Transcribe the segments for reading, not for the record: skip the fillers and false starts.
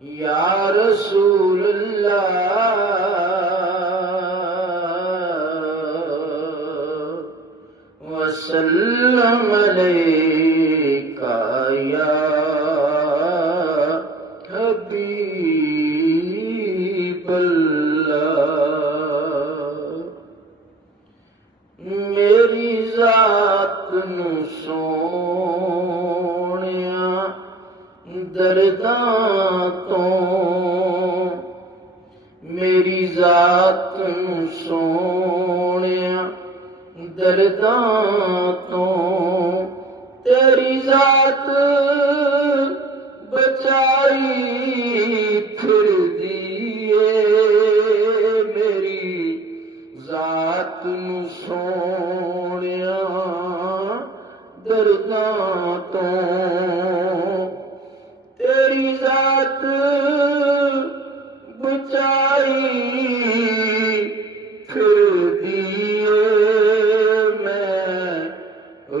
या रसूल अल्लाह वसल्लम अलैका या हबीब अल्लाह। मेरी जात नू सोहणिया दर्दां तो, मेरी जात नू सोहणिया दर्दां तो, तेरी जात बचाई फिरदी है। मेरी जात नू सोहणिया दर्दां तो, तेरी जात बचाई फिरदी है। मैं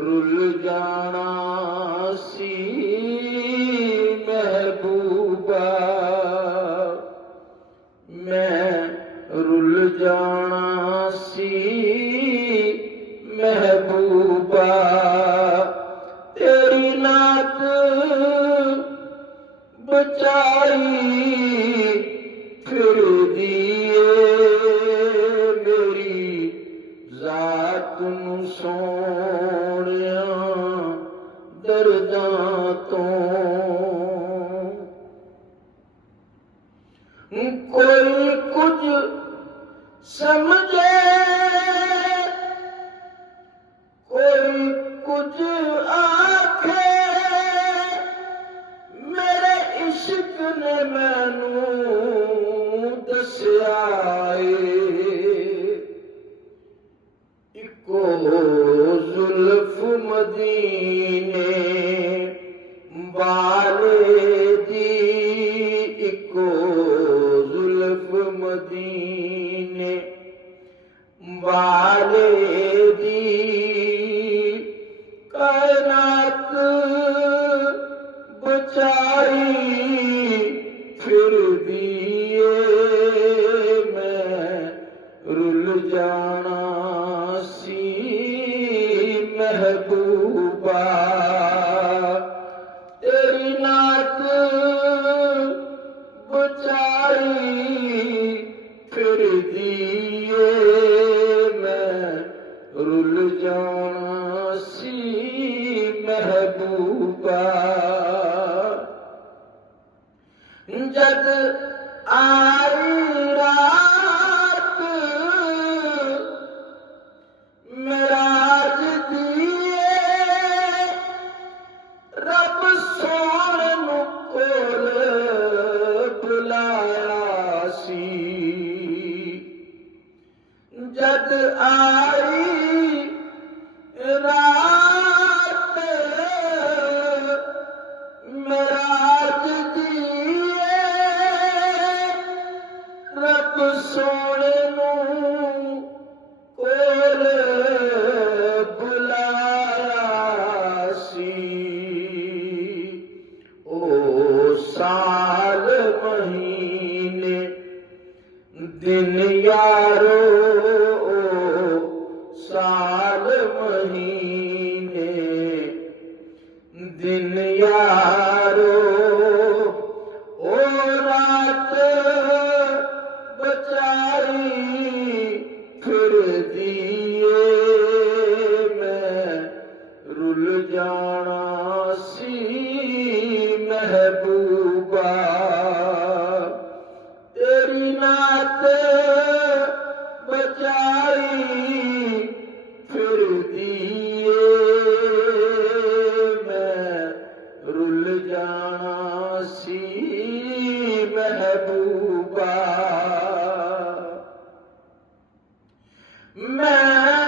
रुल जाना सी महबूबा, मैं रुल जाना सी महबूबा। तेरी नात बचाई फिरदी है। मेरी जात नू सोहणिया दर्दां तो, कोई कुछ समझे कोई कुछ आखे, मेरे इश्क ने मैनू दस्या इको जुल्फ मदीने वाले दी, इको जुल्फ मदीने वाले दी। कायनात बचाई फिरदी है। मैं रुल जाना सी महबूबा। तेरी नात बचाई फिरदी है। मैं रुल जाना सी महबूबा। जद आई रात मेराज दिए, रब सोहणे नू कोल बुलाया सी। जद आई रात मेराज दिए, रब सोहणे नू कोल बुलाया सी। ओ साल महीने दिन यारो, ओ साल महीने दिन यारो। ओ रात बचाई फिरदी है। मैं रुल जाना सी महबूबा। तेरी नात बचाई फिरदी है। मैं रुल जाना सी महबूबा। मैं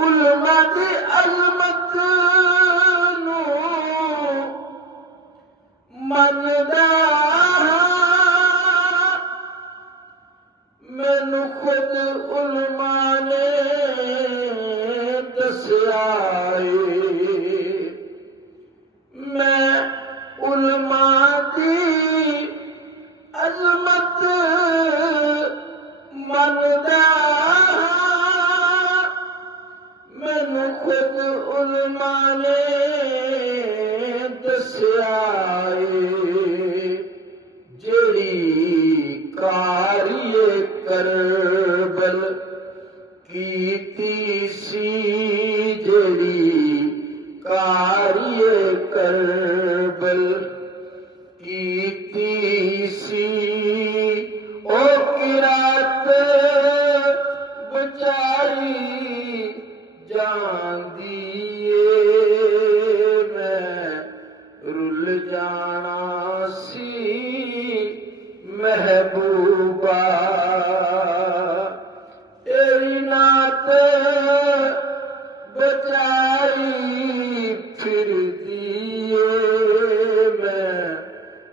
उलमा दी अज़मत नू मनदा हां, मैनू खुद उलमा ने दस्या मैं उलमा दी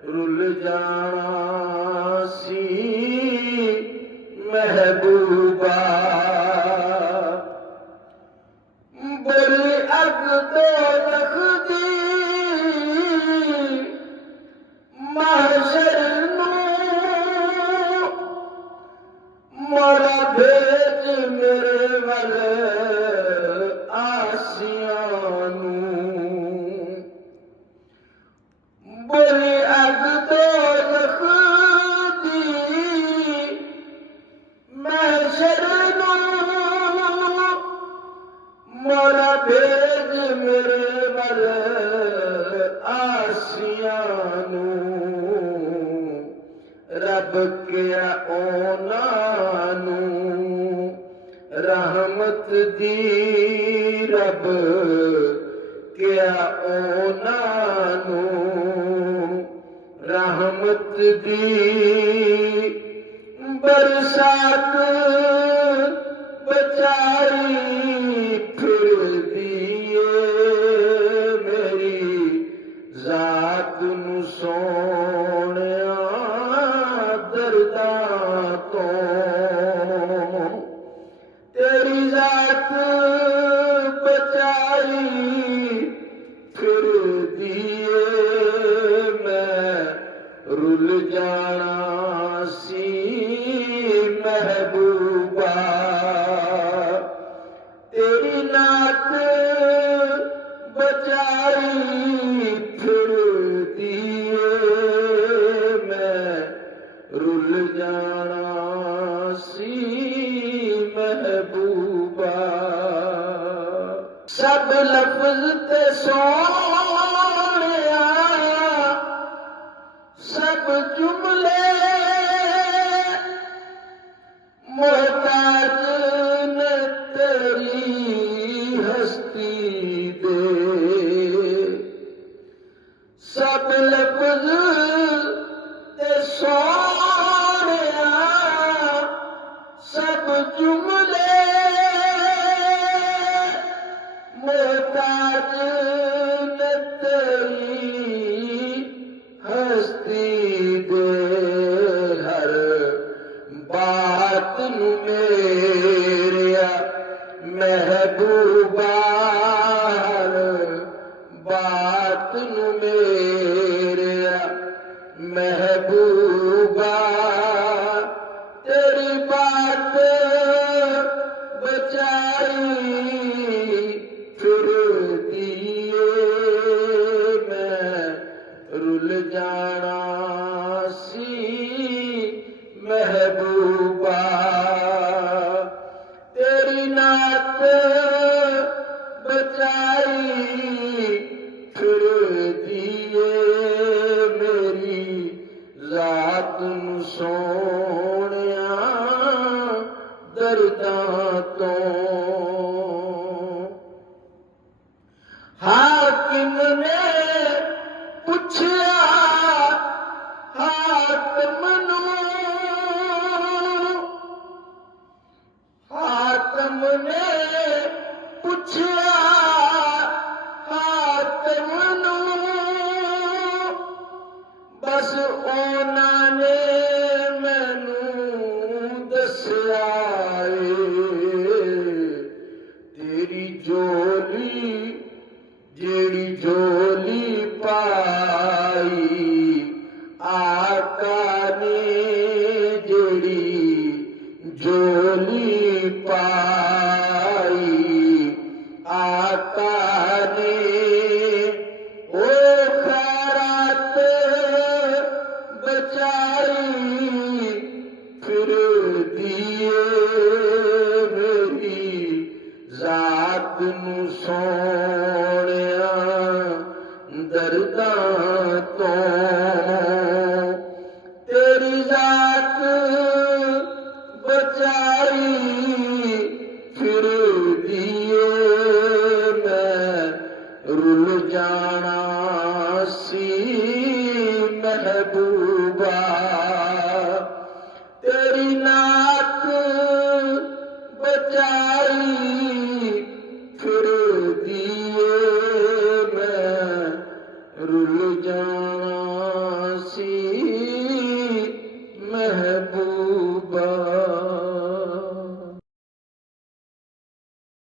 ਰੁੱਲ ਜਾਣਾ ਸੀ ਮਹਿਬੂਬਾ। ਬੜੀ ਅੱਗ ਦੋਜ਼ਖ ਦੀ ਮਹਸ਼ਰ ਨੂੰ ਮੋਰਾ ਭੇਜ ਮੇਰੇ ਵੱਲ ਆਸਿਆਂ ਨੂੰ। ਬੜੀ ਅੱਗ ਦੋਜ਼ਖ ਦੀ ਮਹਸ਼ਰ ਨੂੰ ਮੋਰਾ ਭੇਜ ਮੇਰੇ ਵੱਲ ਆਸਿਆਂ ਨੂੰ। ਰੱਬ ਕਿਹਾ ਉਹਨਾਂ ਨੂੰ ਰਹਿਮਤ ਦੀ, ਰੱਬ ਕਿਹਾ ਉਹਨਾਂ ਨੂੰ ਰਹਿਮਤ ਦੀ। ਬਰਸਾਤ ਬਚਾਈ ਫਿਰਦੀ ਏ ਮੇਰੀ ਜ਼ਾਤ ਨੂੰ ਸੋਹਣਿਆ ਦਰਦਾਂ ਤੋਂ। ਤੇਰੀ ਜ਼ਾਤ ਬਚਾਈ ਫਿਰਦੀ ਏ ਮੈਂ ਰੁੱਲ ਜਾਣਾ ਸੀ ਮਹਿਬੂਬਾ। ਤੇਰੀ ਨਾਤ ਬਚਾਈ ਫਿਰਦੀ ਏ ਮੈਂ ਰੁੱਲ ਜਾਣਾ ਸੀ ਮਹਿਬੂਬਾ। ਸਭ ਲਫ਼ਜ਼ ਤੇ ਸੋਹਣਿਆ ਸਭ ਜੁਮਲੇ ਮੁਹਤਾਜ ਨੇ ਤੇਰੀ ਹਸਤੀ ਦੇ। ਸਭ ਲਫ਼ਜ਼ ਤੇ ਸੋਹਣਿਆ ਸਭ ਜੁਮਲੇ ਮੁਹਤਾਜ ਨੇ ਤੇਰੀ ਹਸਤੀ ਦੇ। ਹਰ ਬਾਤ ਨੂੰ ਮੇਰਿਆ ਮਹਿਬੂਬਾ, ਹਰ ਬਾਤ ਨੂੰ ਮੇਰਿਆ ਮਹਿਬੂਬਾ। ਤੇਰੀ ਬਾਤ ਬਚਾਈ ਫਿਰਦੀ ਏ ਮੈਂ ਰੁੱਲ ਜਾਣਾ ਸੀ ਮਹਿਬੂਬਾ। ਤੇਰੀ ਨਾਤ ਬਚਾਈ ਫਿਰਦੀ ਏ ਮੇਰੀ ਜ਼ਾਤ ਨੂੰ ਸੋਹਣਿਆ ਦਰਦਾਂ ਤੋਂ। ਹਾਕਿਮ ਨੇ ਪੁੱਛਿਆ ਹਾਕਮ ਨੂੰ, ਹਾਕਮ ਨੇ ਪੁੱਛਿਆ ਹਾਕਮ ਨੂੰ। ਬਸ ਉਹਨਾਂ ਨੇ ਮੈਨੂੰ ਦੱਸਿਆ ਤੇਰੀ ਝੋਲੀ ਜਿਹੜੀ ਝੋਲੀ ਪਾਈ ਆਕਾ ਨੇ, ਜਿਹੜੀ ਝੋਲੀ ਪਾਈ ਆਕਾ ਨੇ। ਉਹ ਖੈਰਾਤ ਬਚਾਈ ਫਿਰਦੀ ਏ ਮੇਰੀ ਜ਼ਾਤ ਨੂੰ ਸੋਹਣਿਆ ਦਰਦਾਂ ਤੋਂ। ਤੇਰੀ ਜ਼ਾਤ ਬਚਾਈ ਫਿਰਦੀ ਏ ਮੈਂ ਰੁੱਲ ਜਾਣਾ ਸੀ ਮਹਿਬੂਬਾ।